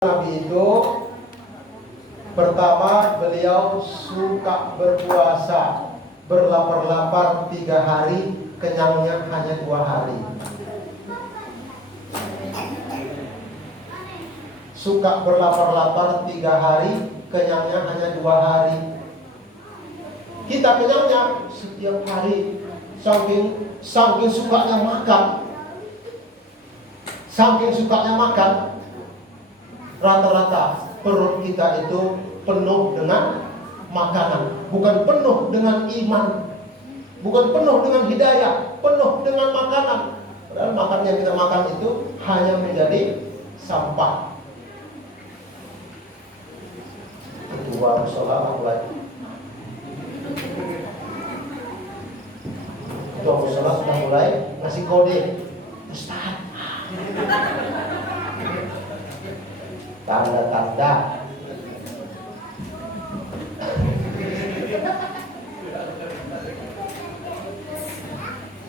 Nabi itu pertama beliau suka berpuasa, berlapar-lapar 3 hari, kenyangnya hanya 2 hari. Suka berlapar-lapar 3 hari, kenyangnya hanya 2 hari. Kita kenyangnya setiap hari, saking sukanya makan. Saking sukanya makan, rata-rata perut kita itu penuh dengan makanan, bukan penuh dengan iman, bukan penuh dengan hidayah, penuh dengan makanan. Padahal makan yang kita makan itu hanya menjadi sampah. Ketua musola mulai. Ketua musola sudah mulai ngasih kode, Ustaz. Tanda-tanda.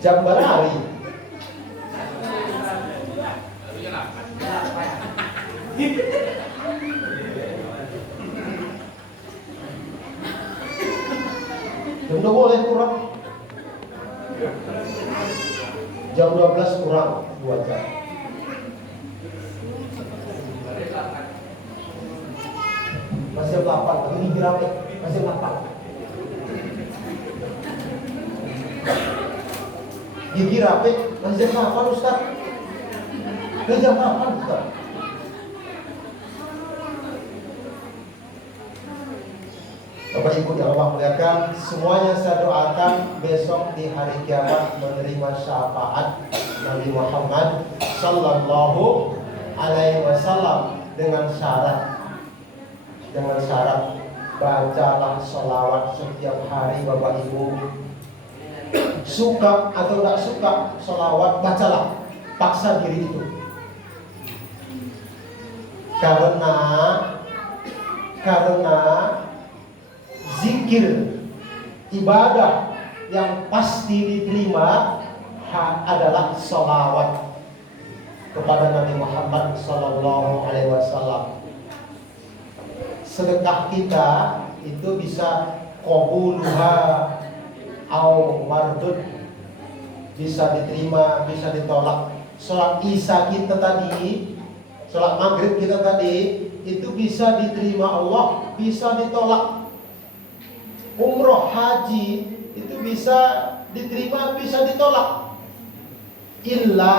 Jam berapa? Jam 2 boleh kurang. Jam 12 kurang 2 jam. Masih 8, tapi gigi rapi, masih 8. Gigi rapi, masih jam 8 Ustaz. Masih jam 8 Ustaz. Bapak Ibu yang Allah muliakan, semuanya saya doakan besok di hari kiamat menerima syafaat Nabi Muhammad Sallallahu Alaihi Wasallam dengan syarat bacalah sholawat setiap hari. Bapak Ibu, suka atau tidak suka sholawat, bacalah, paksa diri itu. Karena zikir ibadah yang pasti diterima adalah sholawat kepada Nabi Muhammad Sallallahu Alaihi Wasallam. Sedekah kita itu bisa qabuluha au mardud, bisa diterima, bisa ditolak. Sholat isya kita tadi, sholat maghrib kita tadi, itu bisa diterima Allah, bisa ditolak. Umroh haji itu bisa diterima, bisa ditolak. Illa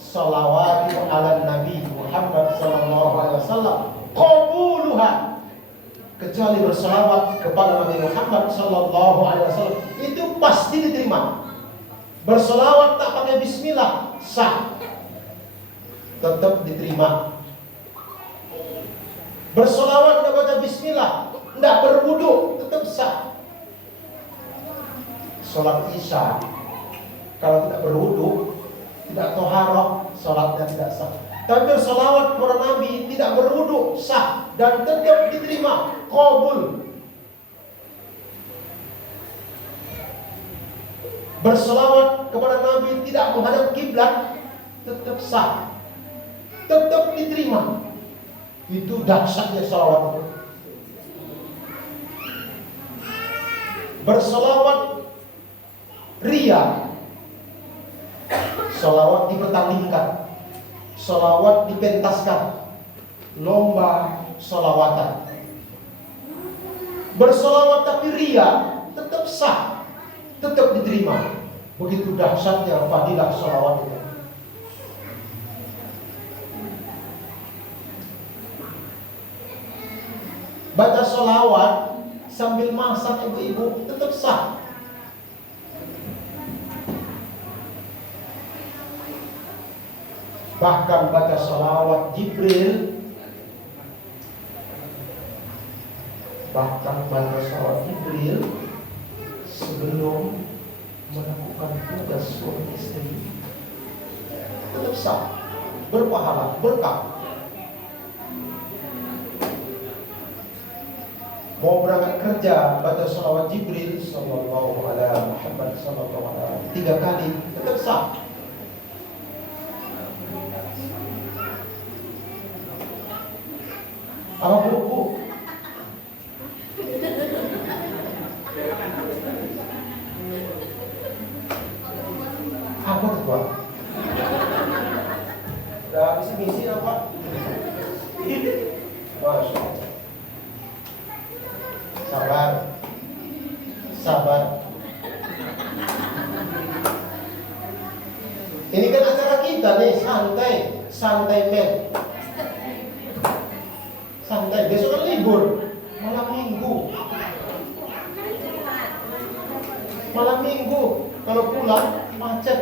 sholawatu ala Nabi Muhammad Sallallahu Alaihi Wasallam qabuluha, kecuali berselawat kepada Nabi Muhammad Sallallahu Alaihi Wasallam itu pasti diterima. Berselawat tak pakai bismillah sah, tetap diterima. Berselawat tidak baca bismillah, tidak berwudu, tetap sah. Sholat isya kalau tidak berwudu, tidak toharoh, sholatnya tidak sah. Tapi berselawat kepada Nabi tidak berwudu sah dan tetap diterima, qabul. Berselawat kepada Nabi tidak menghadap kiblat tetap sah, tetap diterima. Itu dahsyatnya selawat. Berselawat ria, selawat dipertandingkan, selawat dipentaskan, lomba selawatan. Berselawat tapi ria tetap sah, tetap diterima. Begitu dahsyatnya fadilah selawat itu. Baca selawat sambil masak ibu-ibu tetap sah. Bahkan baca sholawat Jibril, sebelum melakukan tugas suami istri tetap sah, berpahala, berkah. Mau berangkat kerja, baca sholawat Jibril Sallallahu Alaihi Muhammad Sallallahu Alaihi 3 kali, tetap sah. Apa buku? Apa tuh Pak? Udah habis misi apa? Masya Allah. Sabar. Sabar. Ini kan acara kita nih, santai. Santai men. Santai, besok kan libur. Malam minggu. Malam minggu. Kalau pulang, macet.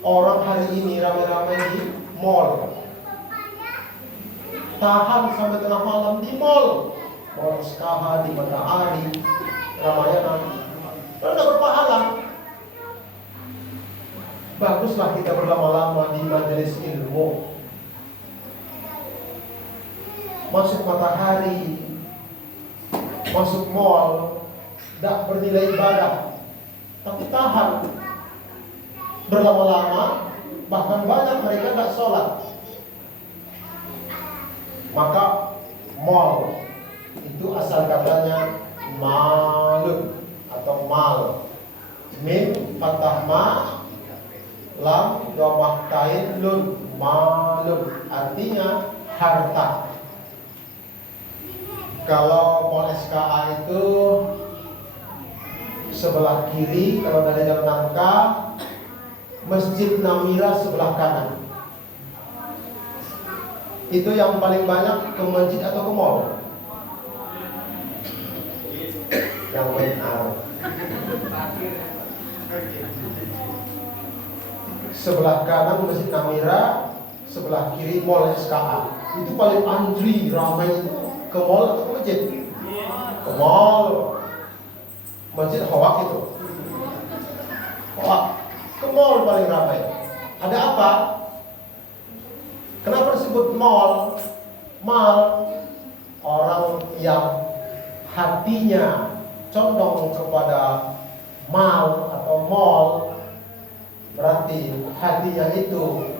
Orang hari ini ramai-ramai di mall. Tahan sampai tengah malam di mall. Mall SKH, di Matahari, Ramayana. Kalau tidak berpahala. Baguslah kita berlama-lama di majelis ilmu. Masuk Matahari, masuk mall, tidak bernilai ibadah. Tapi tahan. Berlama-lama, bahkan banyak mereka tidak sholat. Maka mall itu asal katanya malun atau mal. Mim fathah ma, lam dhammah tain lun, malun artinya harta. Kalau mall SKA itu sebelah kiri, kalau dari Jalan Nangka, Masjid Namira sebelah kanan. Itu yang paling banyak ke masjid atau ke mall? Yang benar. Sebelah kanan Masjid Namira, sebelah kiri mall SKA. Itu paling antri ramai itu ke mall atau ke masjid? Ke mall. Masjid hoak itu. Hoak. Ke mall paling ramai. Ada apa? Kenapa disebut mall? Mal, orang yang hatinya condong kepada mal atau mall, berarti hatinya itu,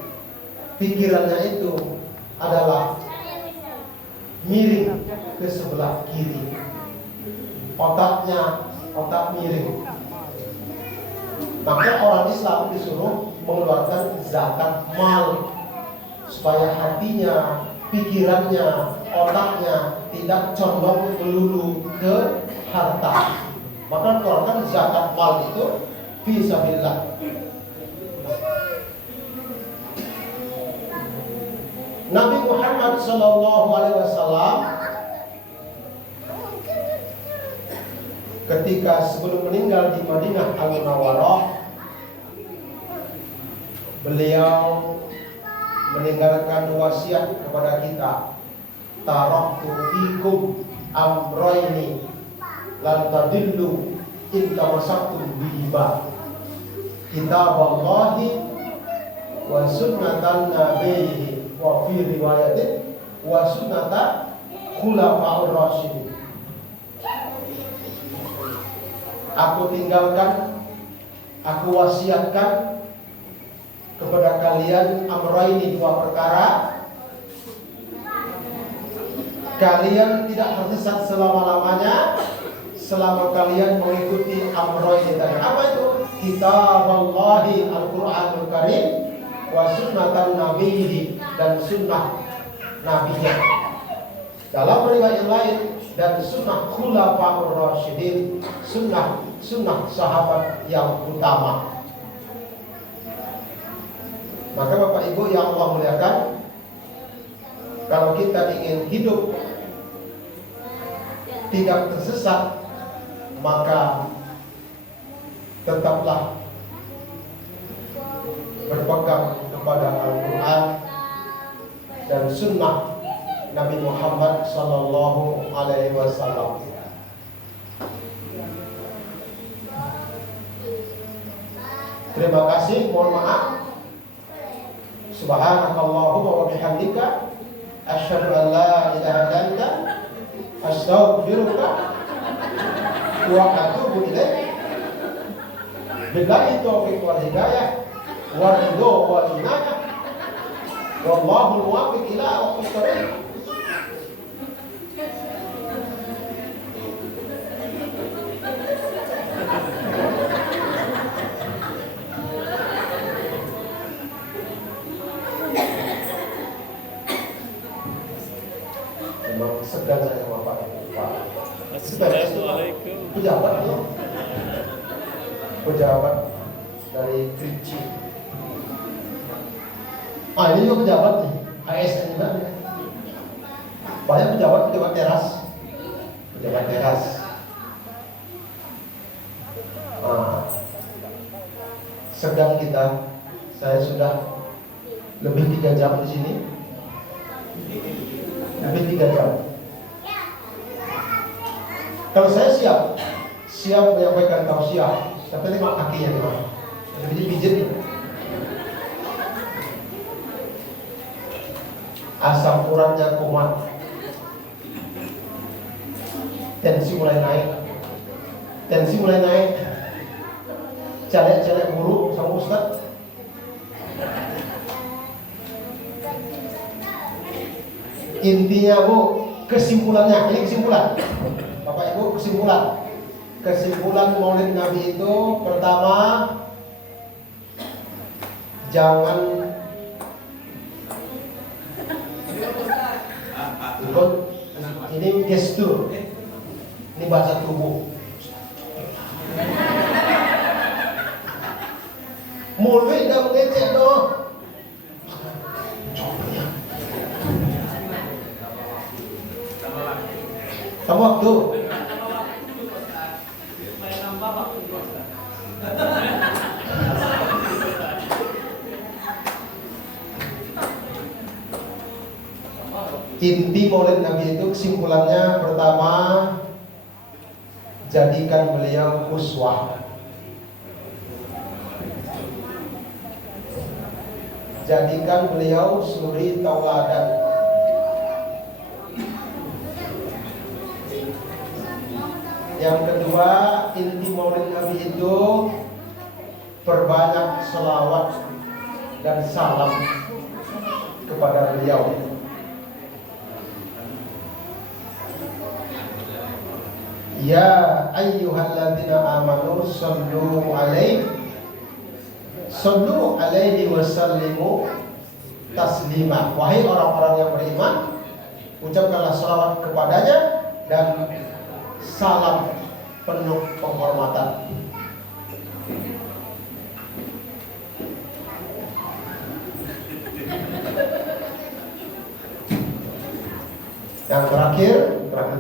pikirannya itu adalah miring ke sebelah kiri. Otaknya otak miring. Maka orang Islam disuruh mengeluarkan zakat mal supaya hatinya, pikirannya, otaknya tidak condong melulu ke harta. Maka keluarkan zakat mal itu fisabilillah. Nabi Muhammad SAW ketika sebelum meninggal di Madinah Al-Munawwarah, beliau meninggalkan wasiat kepada kita, taraktu fikum amrayni lan tadillu in tamassaktum bihima, kitaballahi wa sunnatan nabiyhi wa fi riwayatin wa sunnata khulafa'ur rasyidin. Aku tinggalkan, aku wasiatkan kepada kalian amraini, dua perkara. Kalian tidak tersesat selama-lamanya selama kalian mengikuti amraini tadi. Apa itu? Kitaballahi Al-Qur'anul Karim wa sunnatan nabiyhi, dan sunnah nabinya. Dalam riwayat lain, dan sunnah khulafa'ur rasyidin, sunnah sahabat yang utama. Maka Bapak Ibu yang Allah muliakan, kalau kita ingin hidup tidak tersesat, maka tetaplah berpegang kepada Al-Quran dan sunnah Nabi Muhammad Sallallahu Alaihi Wasallam. Terima kasih, mohon maaf. Subhanakallahumma wa bihamdika asyhadu an la ilaha illa anta astaghfiruka wa atubu ilaik. Billahi taufiq wal hidayah wa ridho wal inayah. Wallahu muwaffiq ila aqwamit thoriq. Memang segan saya sama Pak. Assalamualaikum. Pejabat dari Kripci. Ini juga pejabat nih, ASN juga. Banyak pejabat teras. Sedang saya sudah lebih 3 jam di sini. Lebih 3 jam. Kalau saya siap menyampaikan tausiah, tapi tengok kakinya nih, ada pijit nih. Asam uratnya kumat, tensi mulai naik, celek buruk sama Ustaz. Intinya Bu, kesimpulannya, ini kesimpulan Bapak Ibu, kesimpulan Maulid Nabi itu pertama, jangan ikut ini gestur, ini bahasa tubuh. Mulut dah mengecek doh. Tambah waktu. Inti Maulid Nabi itu kesimpulannya pertama, jadikan beliau uswah. Jadikan beliau suri tauladan. Yang kedua, inti Maulid Nabi itu perbanyak selawat dan salam kepada beliau. Ya ayyuhalladzina amanu sallu alaihi wa sallimu taslima. Wahai orang-orang yang beriman, ucapkanlah salawat kepadanya dan salam penuh penghormatan. Yang terakhir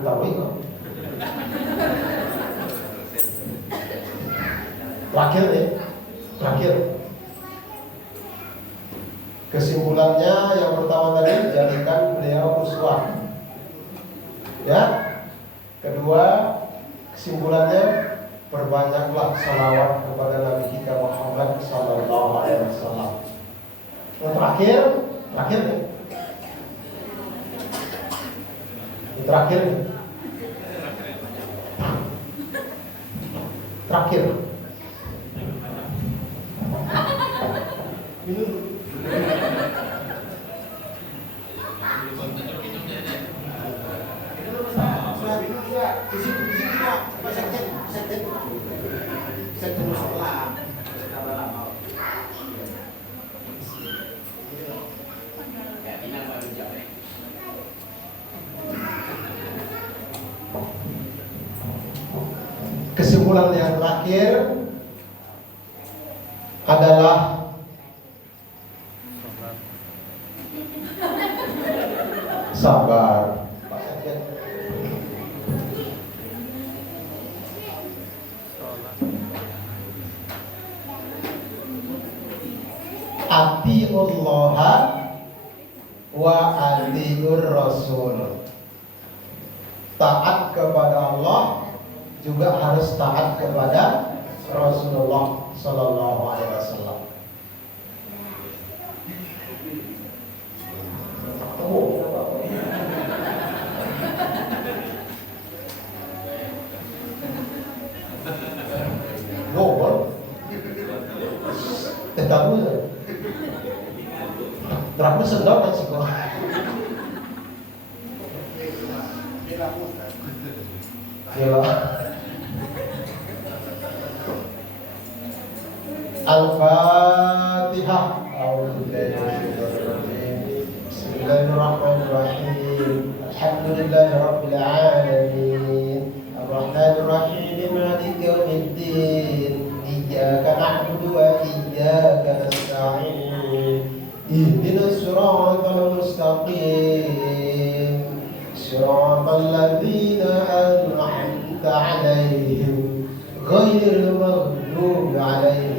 tauhid. Terakhir. Kesimpulannya yang pertama tadi, jadikan beliau uswah. Ya. Kedua, kesimpulannya perbanyaklah salawat kepada Nabi kita Muhammad sallallahu alaihi wasallam. Yang terakhir nih. Terakhir. Kesimpulan yang terakhir adalah sabar. Atiullaha wa atiur rasul. Taat kepada Allah juga harus taat kepada Rasulullah sallallahu alaihi wasallam. Tetap Berapa sendok kan sih kok? Ya. Al-Fatihah. Bismillahirrahmanirrahim. Alhamdulillahirabbil alamin. Ar-Rahmanir Rahim. Maliki yaumiddin. Iyyaka na'budu wa iyyaka nasta'in. Ihdinas siratal mustaqim. Siratal ladzina an'amta 'alaihim ghairil maghdubi 'alaihim